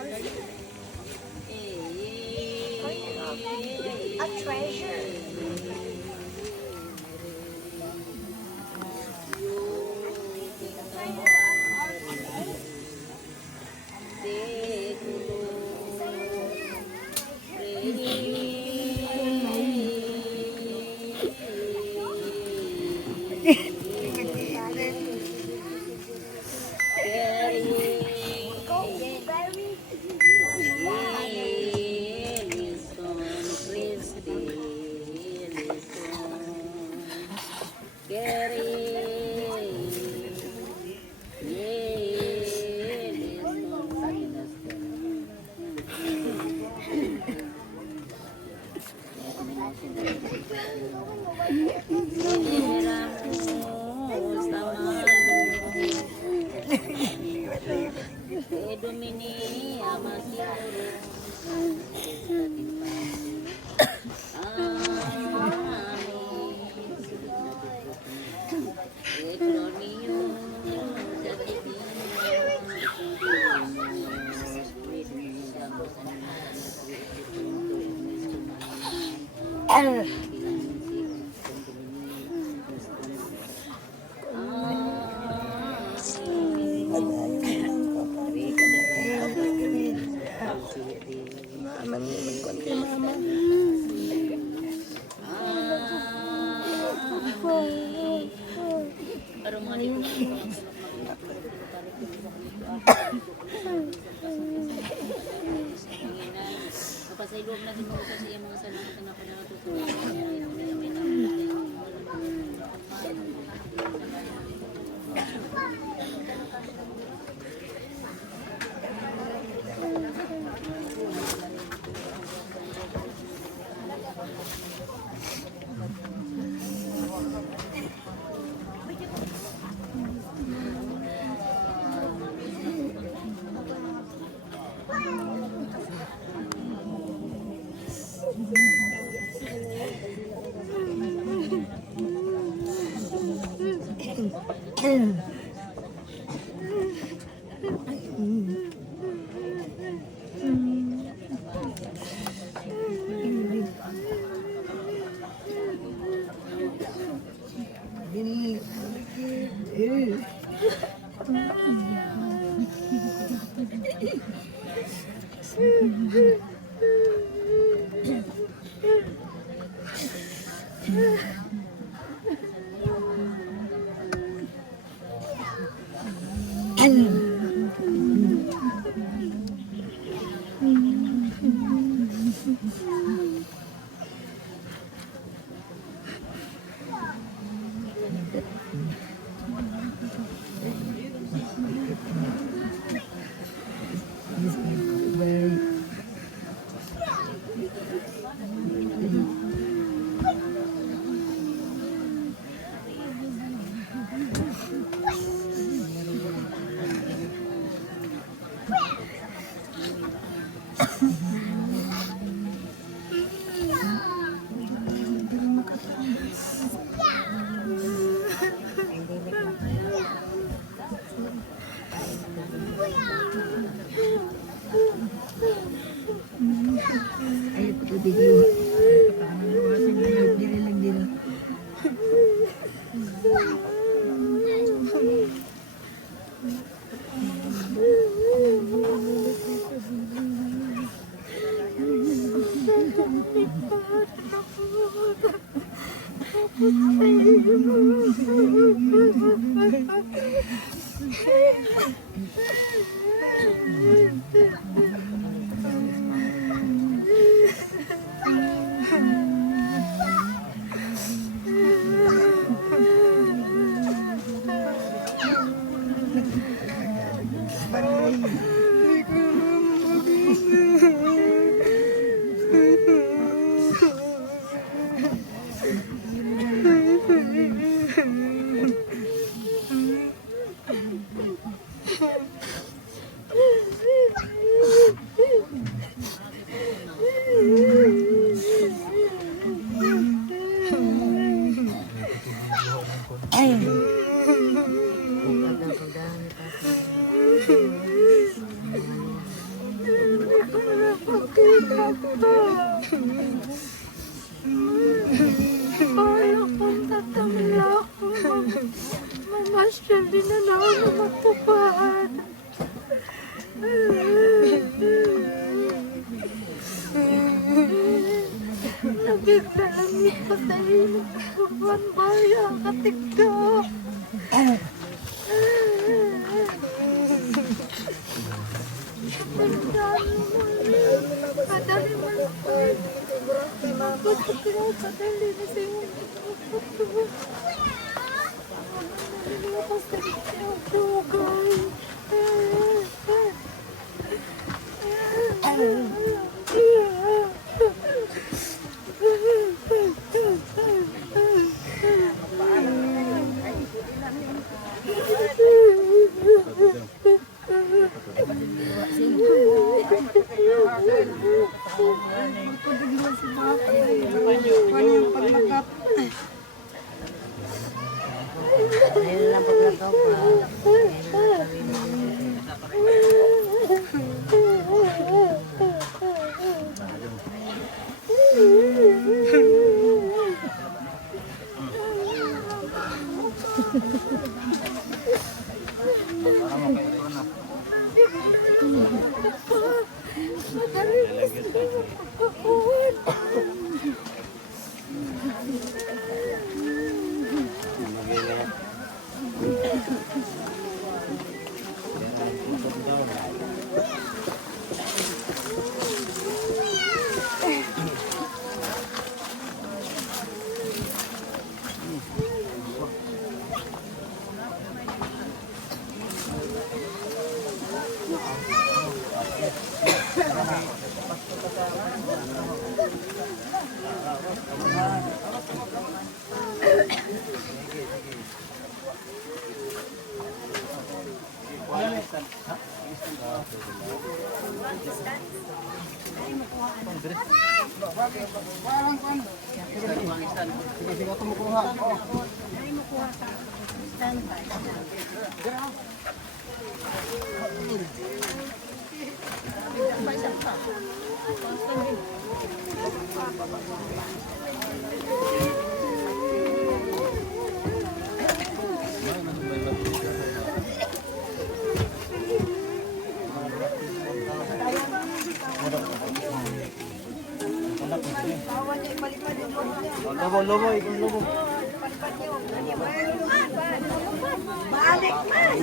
A treasure. Domini amasiro Papasayloob natin mo sa siya mga salamat na pinatutunan. makita ka. Kaya kong tatamla ako. Mamasyal din na lang na matupahan. Nagigdalan niya ka sa inyo. Banbaya, katigda. Padali mo lang po. Padali na sa inyo. Lobo, ikong lobo. Balik man!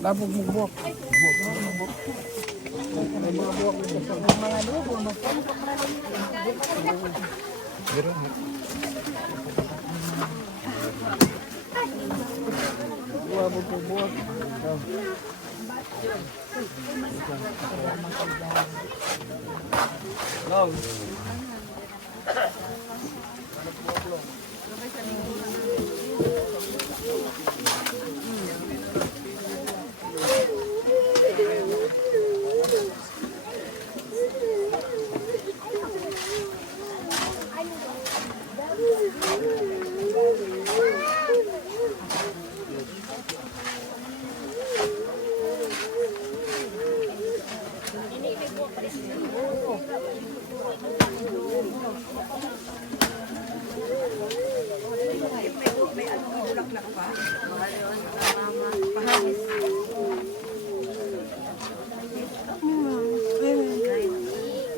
Labog mo buwak. Mga lubo, magkano pa Labog mo buwak. Long.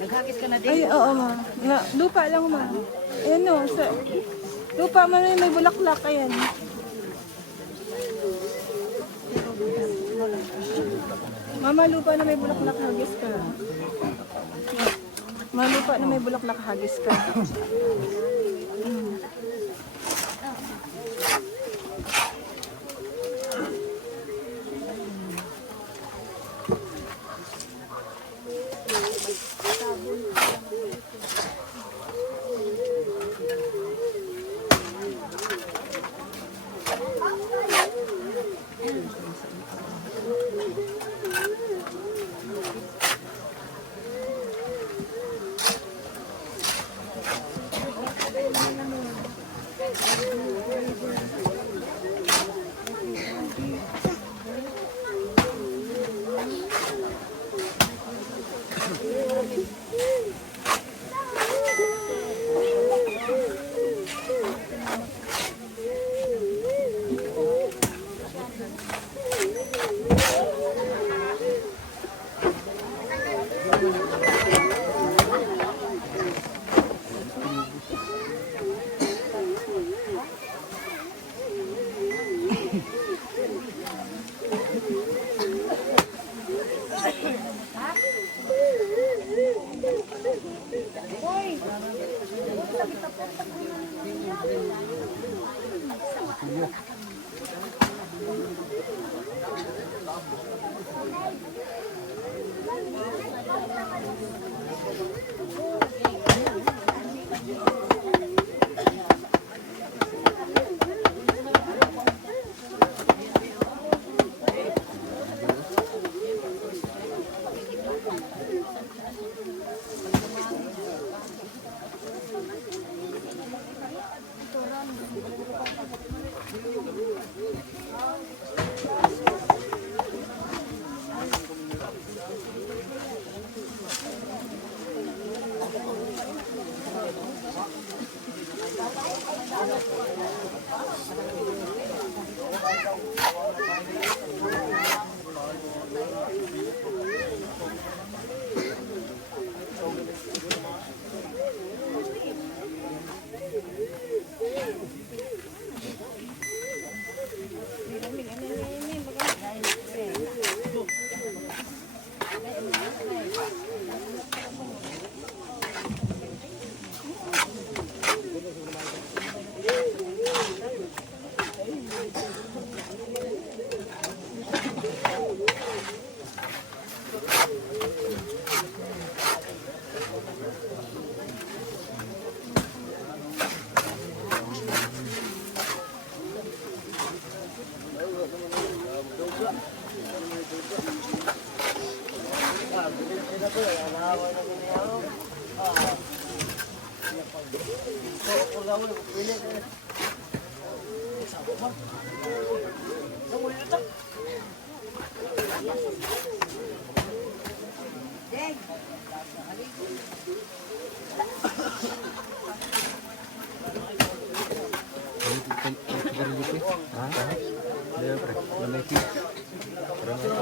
Naghagis ka na din? Ay, oo, ma. Lupa lang, ma. Ayan, no. Sa, lupa, ma, may bulaklak. Ayan. Mama, lupa na may bulaklak, hagis ka. Ma, lupa na may bulaklak, hagis ka.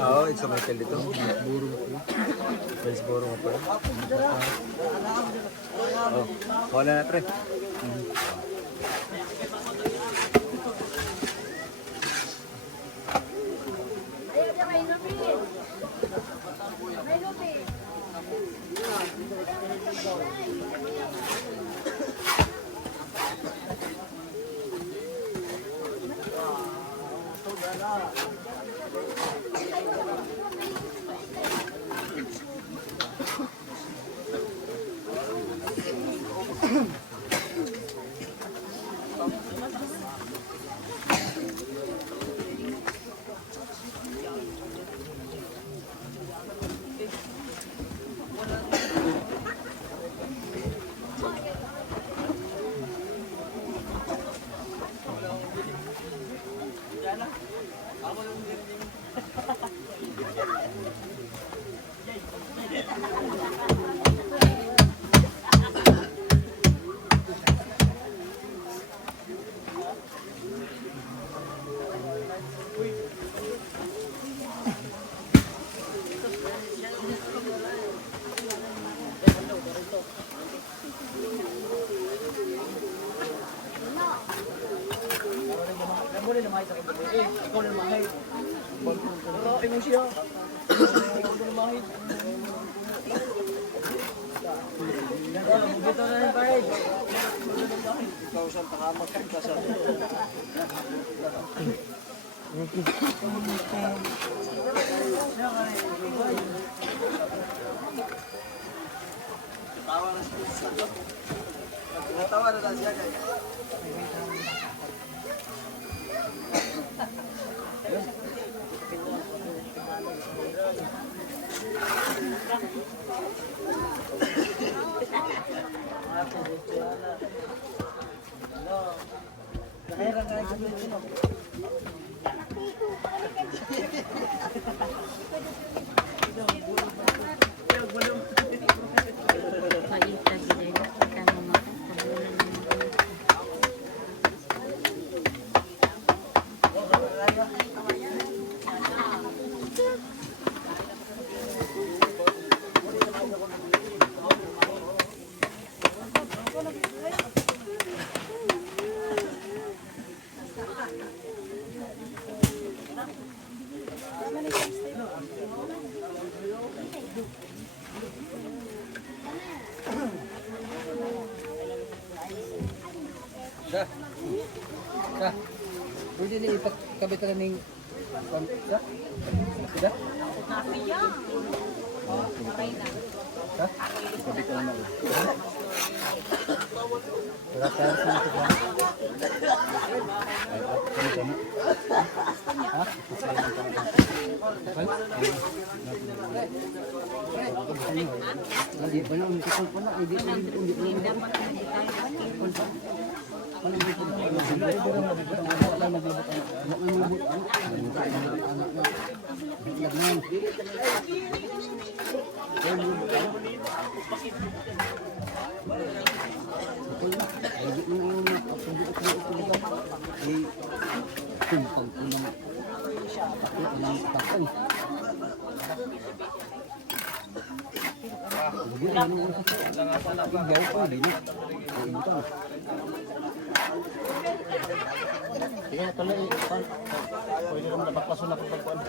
Oo, it's a Michael dito. Friends buro mo pa. Oh, wala na pre. Siya. Siya. Pwede na ipagkabit na ng... Siya? Siya? Ha? Ikabit ko lang ako. Wala tayo sa ito ba? Ay, kami. Ha? Hindi pa lang, hindi pa lang, hindi pa Sige, tuloy. Pwede naman nabaklaso na pagpagpuan.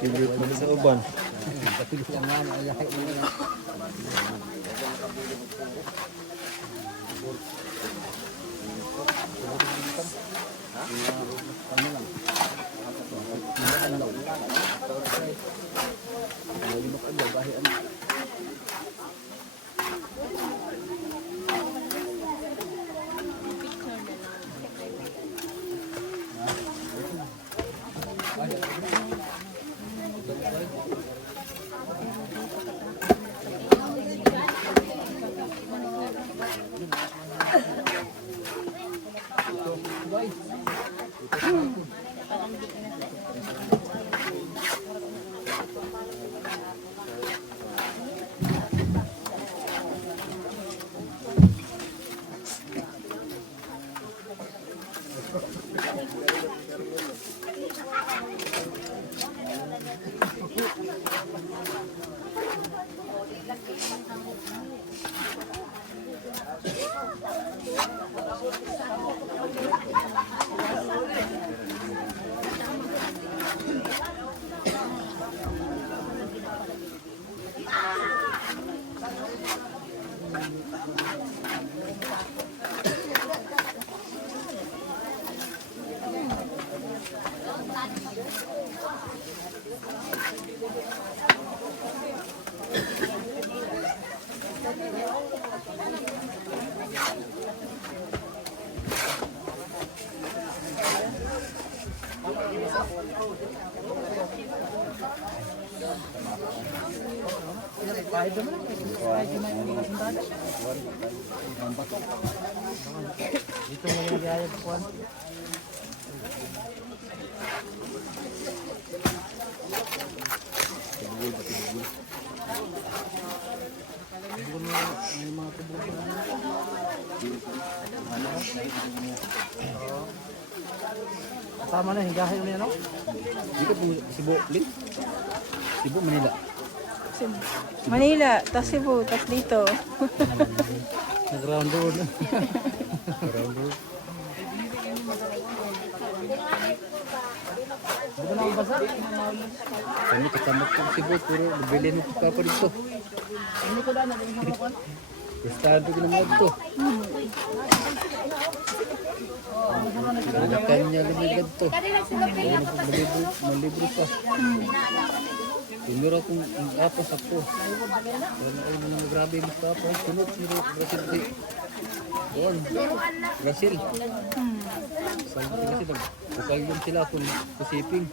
Pilit mo sa uban. Dito mo yung gaya kuan. Tama na, higahin mo yan, no? Dito po, Cebu, Lin? Cebu, Manila. Manila, tas Cebu, tas dito. Nag-round road. Round road. Kami kasama ko si Bot, pero nabili mo pa pa dito. Estado ko naman ito. Nagkan niya lumigad to. Malibro pa. Tumira kong ang apas ako. Wala ko grabe mas kapos. Sunod, Brazil. Doon, Brazil. Sabi ko kasi bukal yun sila kung kusiping.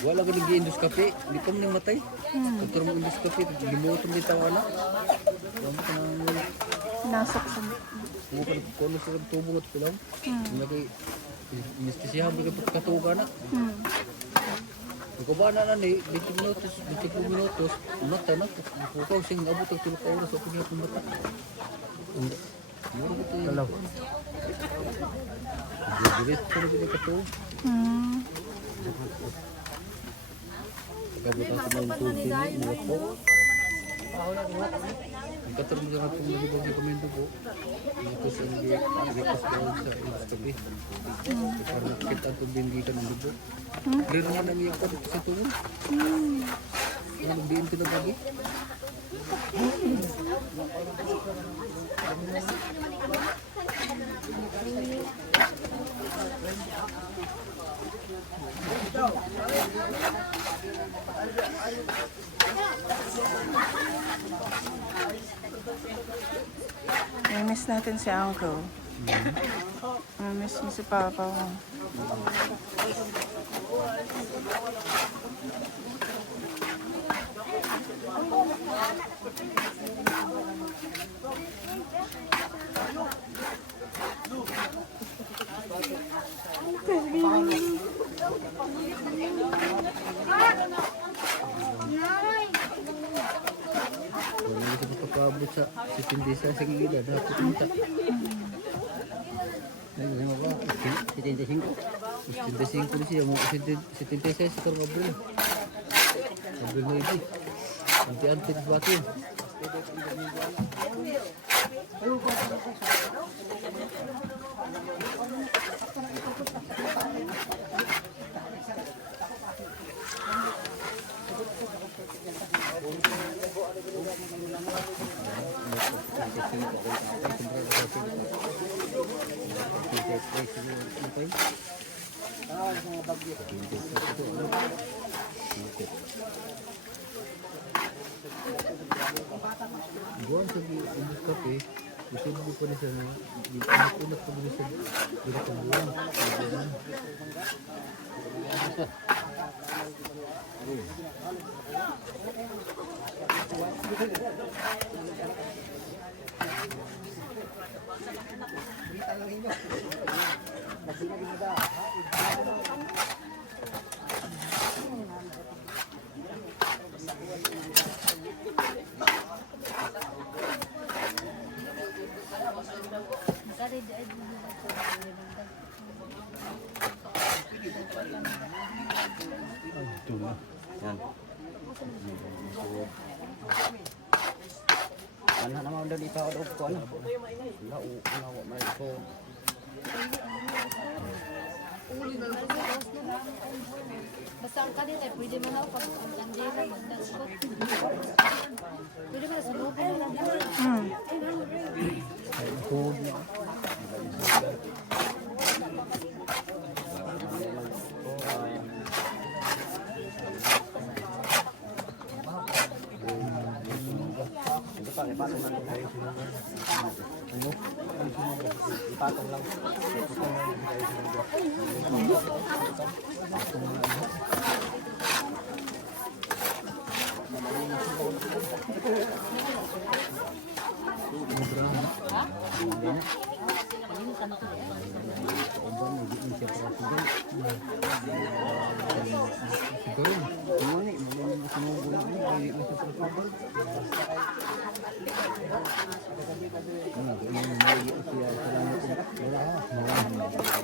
Wala ko nag-i-endoscopy. Hindi ka mo nang matay. Doktor mo endoscopy. Limutan din tao anak. Wala ka nang... Nasok sa... Kung sa tubo at kulang. Inestesiyahan mo ka katuga na. Kung ba na 20 minutos, mata na. Pukaw siyang abot ang tulog ka oras. Ako niya kung mata. Mura ko ito yun. Bilis ko na din katuga. Pagkabutan ko na yung tubig niya po. Ang katarong mga itong nalibag yung komendo po. Ito sa nag-request ko sa Instagram. Para nakikita ang tumbindikan ng libo. Clear naman ang iyong dito sa tulong. Nagdiin ko na bagi. Miss natin si Uncle. Miss mo si Papa ko. Wala sa pagkakabot sa 76 sa gilid. Dapat punta. Ano ba? 75. 75 na siya. 76 sa karong Abril. Abril na ito. Anti-anti sa batin. Buwan sa endoscopy, posible po na siya na unak po na siya dito sa buwan. Ito na. Yan. Ano naman doon ito ako ko ano? Wala man ito. Basta ang kanina, pwede man ako pag ang kandila, magdaskot. Pwede man sa loob na lang. Food na. Ipatong lang.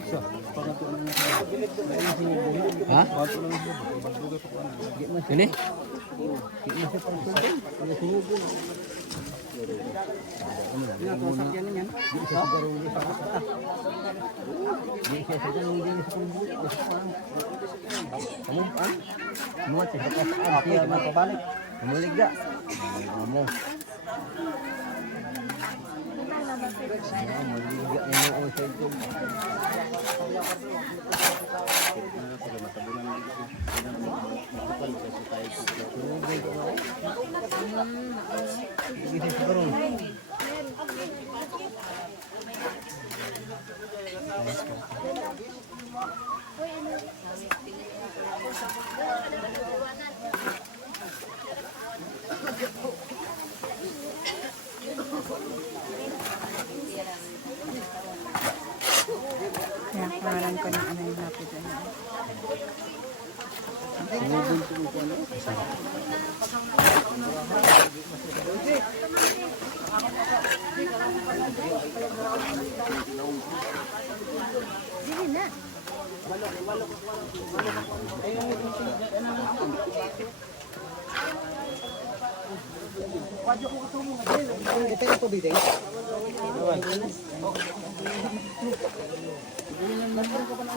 So, Ha? Ini? Kaya pangalan ko ng ano yung lapid.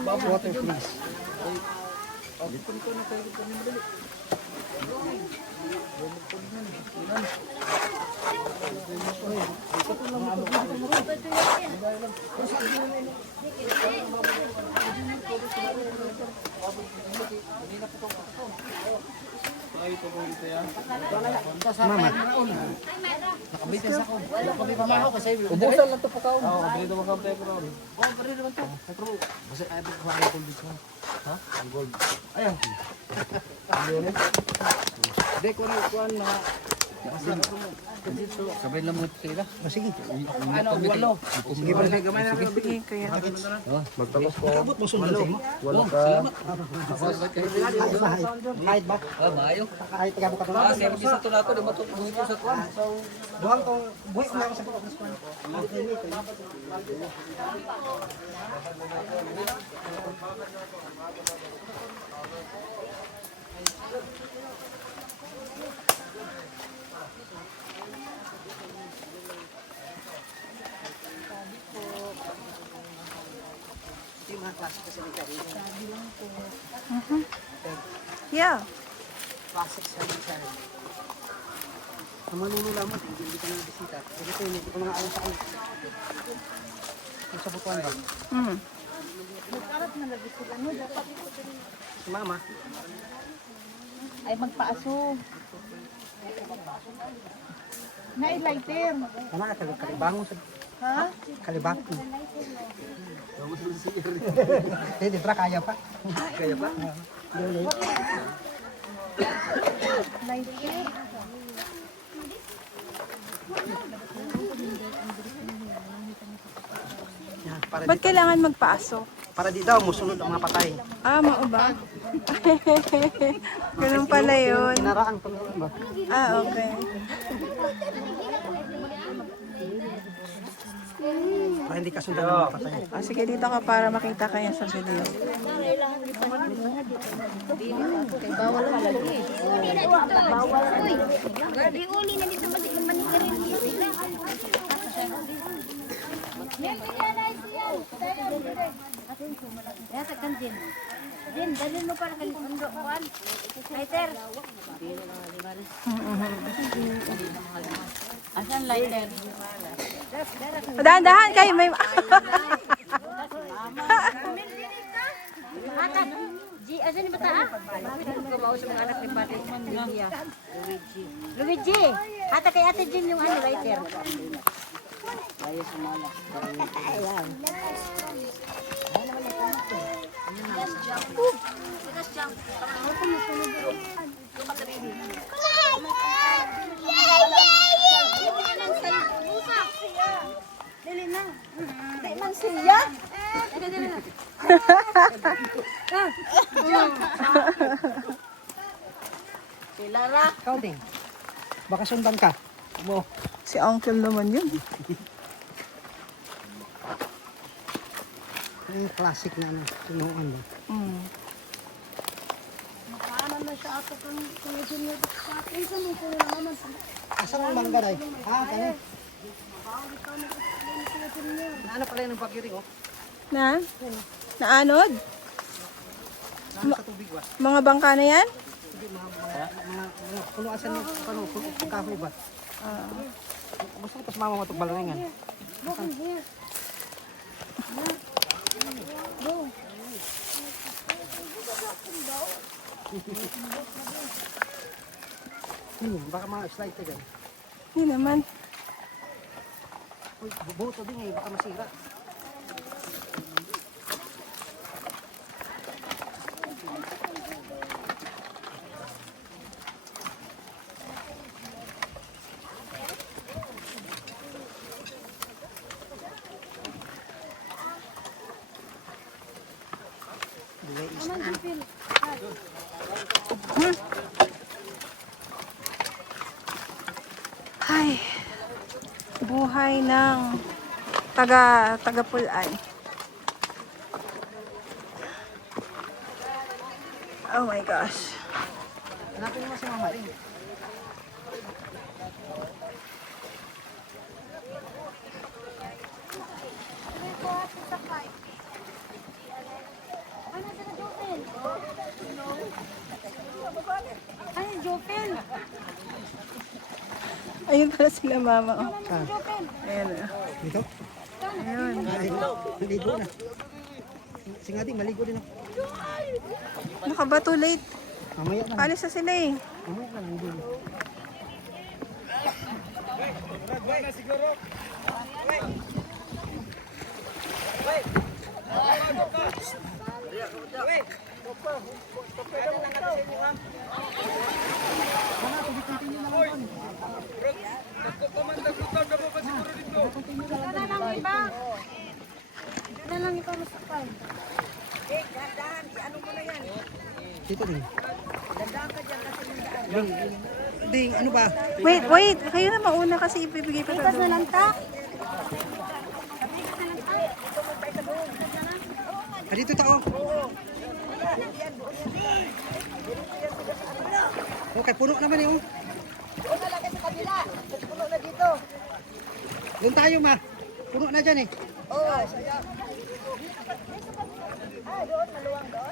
Water, please. Ubusan lang to pa ka. Hindi, kuwan na. Sabay lang mo sila. Sige. Ano, walo. Sige, pala gamay na. Sige, kaya. Magtapos ko. Abot mo sunod. Wala ka. Kahit ba? Ah, maayo. Kahit taga buka Ah, siya bisa to nato, di matutuloy ko sa kuan. Buhang tong buhi ko na ako sa buka. Yeah. Ang manunula mo, hindi ka na bisita. Kasi ito, hindi ko mga alam sa alam. Yung sa bukuan ba? Mm. Si Mama. Ay magpaaso. Lighter. Mama, kalibango sa... Ha? Kalibang. Hindi, tra, kaya pa. Kaya pa? Lighter. Yan, para Ba't kailangan magpaaso? Para di daw, musunod ang mga patay. Ah, mauba. Ganun pala yun. Kinaraang Panginoon ba? Ah, okay. Para hindi kasundan ng mga patay. Ah, sige, dito ka para makita kanya sa video. Di uli na dito pati manigarin sila. Ya sa kantin. Din, dalhin mo para kay mundo kuan. Lighter. Asan lighter? Dahan-dahan kayo, may... Atan. Ji, asan ni bata? Kumaw sa mga anak ni Pati. Luigi. Hata kay Ate Jin yung ano lighter. Dili na. Dili man siya. Dili na. Pilara. Ikaw din. Baka sundan ka. Mo. Si uncle naman yun. Yung classic na ano, sinuhan ba? Mm. Asan ang mangga day? Kani. Ano pala yung bagyo rin, oh? Na? Naanod? Nasa tubig ba? Mga bangka na yan? Hindi, mga puno asan yung puno kahoy ba? Gusto ko tapos mama matog balaringan. Baka ma-slide ka dyan. Hindi naman. Uy, buto din eh, baka masira. Ay, buhay ng taga-Pulan. Oh my gosh. Hanapin mo si Mama rin. Ay, Jopel. Ayun pala sila mama. Oh. Ayan na. Dito? Ayun. Maligo na. Si Ngadi, maligo din ako. Baka ba too late? Mamaya na. Paalis na sila eh. Mamaya na, maligo na. Dito din. Ding, ano ba? Wait. Kayo na mauna kasi ibibigay pa sa doon. Dito tao. Okay, puno naman eh. Puno na sa kabila. Puno na dito. Doon tayo ma. Puno na dyan eh. Oo. Doon, maluwang doon.